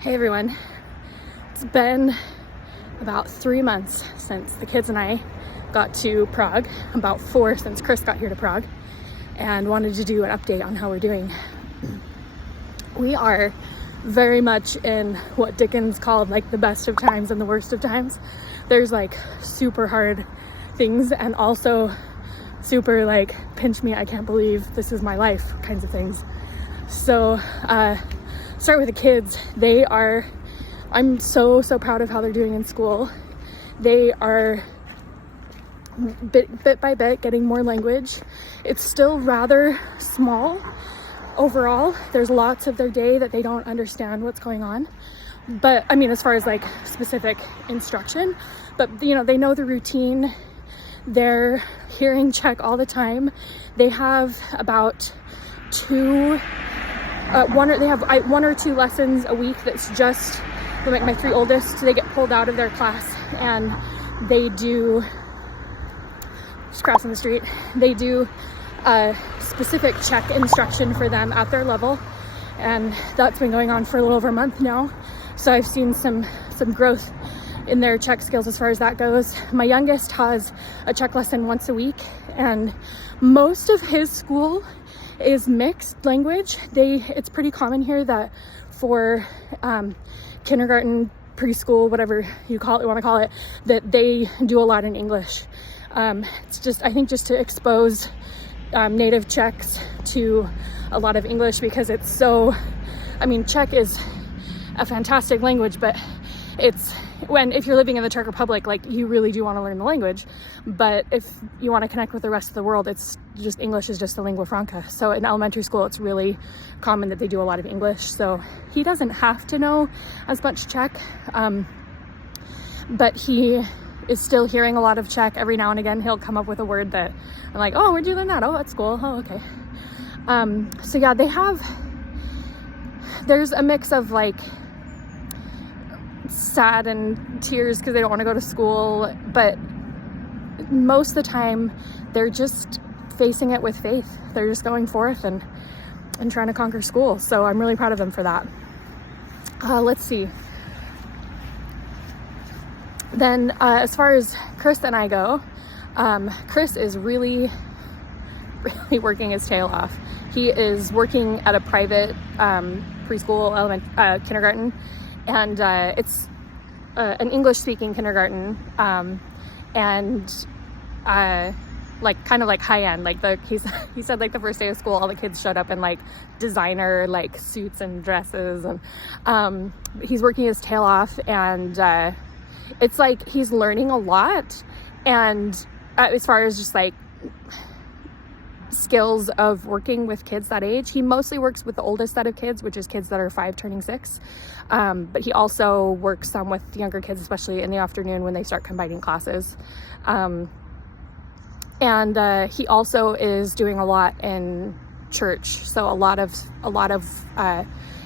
Hey everyone, it's been about 3 months since the kids and I got to Prague, about 4 since Chris got here to Prague, and wanted to do an update on how we're doing. We are very much in what Dickens called like the best of times and the worst of times. There's like super hard things and also super like pinch me, I can't believe this is my life kinds of things. So start with the kids. I'm so proud of how they're doing in school. They are bit by bit getting more language. It's still rather small overall. There's lots of their day that they don't understand what's going on, but I mean as far as like specific instruction, but you know, they know the routine. They're hearing Czech all the time. They have about one or two lessons a week that's just like my 3 oldest. They get pulled out of their class and they do, just crossing the street, they do specific Czech instruction for them at their level, and that's been going on for a little over a month now. So I've seen some growth in their Czech skills as far as that goes. My youngest has a Czech lesson once a week, and most of his school is mixed language. It's pretty common here that for kindergarten, preschool, whatever you want to call it, that they do a lot in English. It's just, I think, just to expose native Czechs to a lot of English, because it's so, I mean, Czech is a fantastic language, but if you're living in the Czech Republic, like, you really do want to learn the language. But if you want to connect with the rest of the world, it's just, English is just the lingua franca. So in elementary school, it's really common that they do a lot of English. So he doesn't have to know as much Czech, but he is still hearing a lot of Czech. Every now and again, he'll come up with a word that I'm like, oh, where'd you learn that? Oh, at school. Oh, okay. So yeah, there's a mix of like sad and tears because they don't want to go to school, but most of the time they're just facing it with faith. They're just going forth and trying to conquer school. So I'm really proud of them for that. Let's see. Then as far as Chris and I go, Chris is really working his tail off. He is working at a private preschool, kindergarten, and it's an English-speaking kindergarten, and like kind of like high-end. Like he said like the first day of school, all the kids showed up in like designer like suits and dresses, and he's working his tail off, and it's like he's learning a lot. And as far as just like skills of working with kids that age, he mostly works with the oldest set of kids, which is kids that are 5 turning 6, but he also works some with younger kids, especially in the afternoon when they start combining classes, and he also is doing a lot in church. So a lot of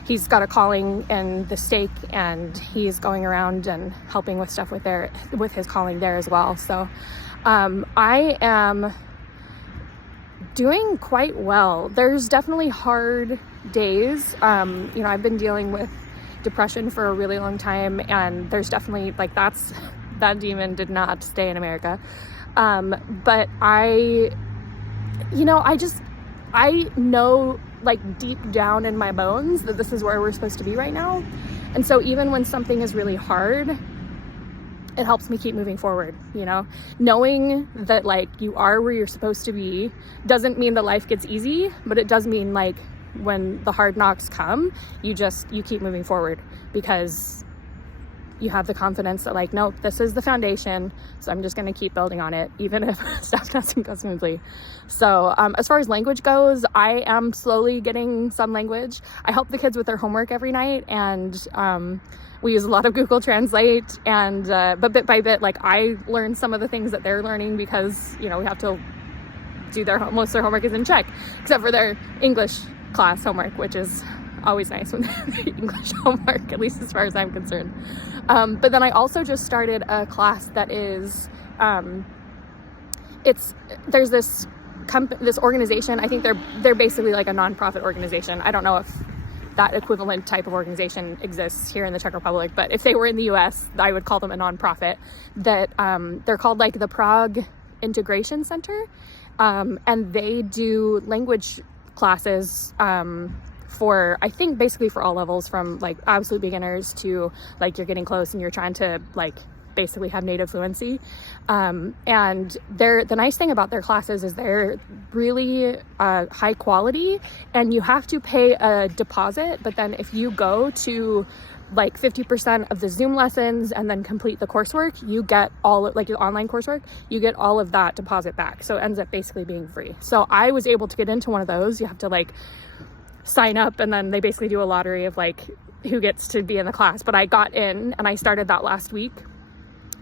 he's got a calling in the stake, and he's going around and helping with stuff with his calling there as well. So I am doing quite well. There's definitely hard days. I've been dealing with depression for a really long time, and there's definitely like that demon did not stay in America. But I know like deep down in my bones that this is where we're supposed to be right now. And so even when something is really hard, it helps me keep moving forward. Knowing that like you are where you're supposed to be doesn't mean that life gets easy, but it does mean like when the hard knocks come, you keep moving forward, because you have the confidence that like, nope, this is the foundation, so I'm just going to keep building on it, even if stuff doesn't go smoothly. So as far as language goes, I am slowly getting some language. I help the kids with their homework every night, and we use a lot of Google Translate, and but bit by bit, like, I learn some of the things that they're learning, because we have to do most of their homework is in Czech, except for their English class homework, which is always nice when they have English homework, at least as far as I'm concerned. But then I also just started a class that is, there's this organization. I think they're basically like a nonprofit organization. I don't know if that equivalent type of organization exists here in the Czech Republic. But if they were in the US, I would call them a nonprofit. That they're called like the Prague Integration Center, and they do language classes for, I think, basically for all levels, from like absolute beginners to like you're getting close and you're trying to like basically have native fluency. And the nice thing about their classes is they're really high quality, and you have to pay a deposit, but then if you go to like 50% of the Zoom lessons and then complete the coursework, you get all like your online coursework, you get all of that deposit back. So it ends up basically being free. So I was able to get into one of those. You have to like sign up, and then they basically do a lottery of like who gets to be in the class. But I got in, and I started that last week.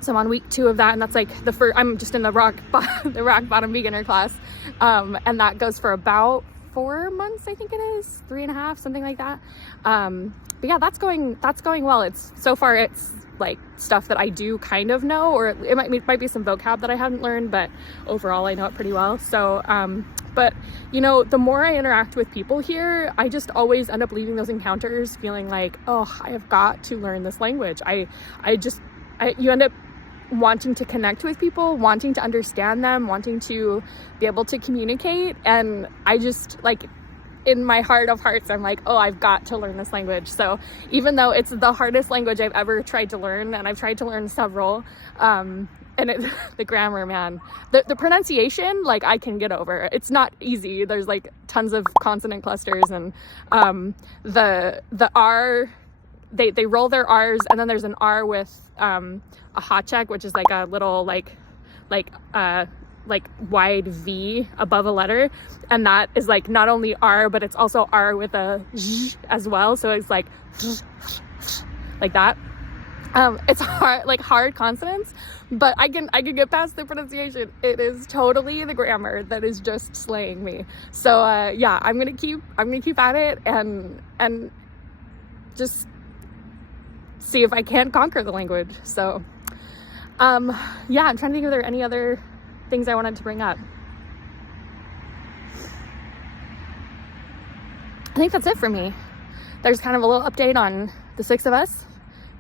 So I'm on week 2 of that, and that's like the first, I'm just in the rock bottom beginner class. And that goes for about 4 months, I think it is, 3.5, something like that. But yeah, that's going well. It's so far, it's like stuff that I do kind of know, or it might be some vocab that I haven't learned, but overall I know it pretty well. So, but you know, the more I interact with people here, I just always end up leaving those encounters feeling like, oh, I have got to learn this language. You end up wanting to connect with people, wanting to understand them, wanting to be able to communicate. And I just like, in my heart of hearts, I'm like, oh, I've got to learn this language. So even though it's the hardest language I've ever tried to learn, and I've tried to learn several, and the grammar, man, the pronunciation, like I can get over. It's not easy. There's like tons of consonant clusters, and the R, they roll their R's, and then there's an R with a hot check, which is like a little like wide V above a letter, and that is like not only R, but it's also R with a Z as well. So it's like that. It's hard consonants, but I can get past the pronunciation. It is totally the grammar that is just slaying me. So yeah, I'm gonna keep at it and just see if I can't conquer the language. So yeah, I'm trying to think if there are any other things I wanted to bring up. I think that's it for me. There's kind of a little update on the 6 of us.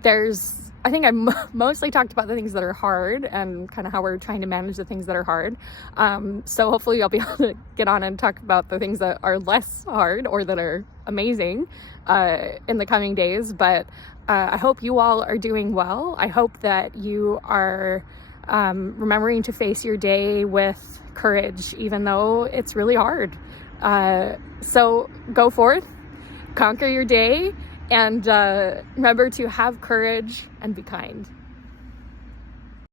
I think I mostly talked about the things that are hard and kind of how we're trying to manage the things that are hard. So hopefully I'll be able to get on and talk about the things that are less hard or that are amazing in the coming days. But I hope you all are doing well. I hope that you are remembering to face your day with courage, even though it's really hard. So go forth, conquer your day, and remember to have courage and be kind.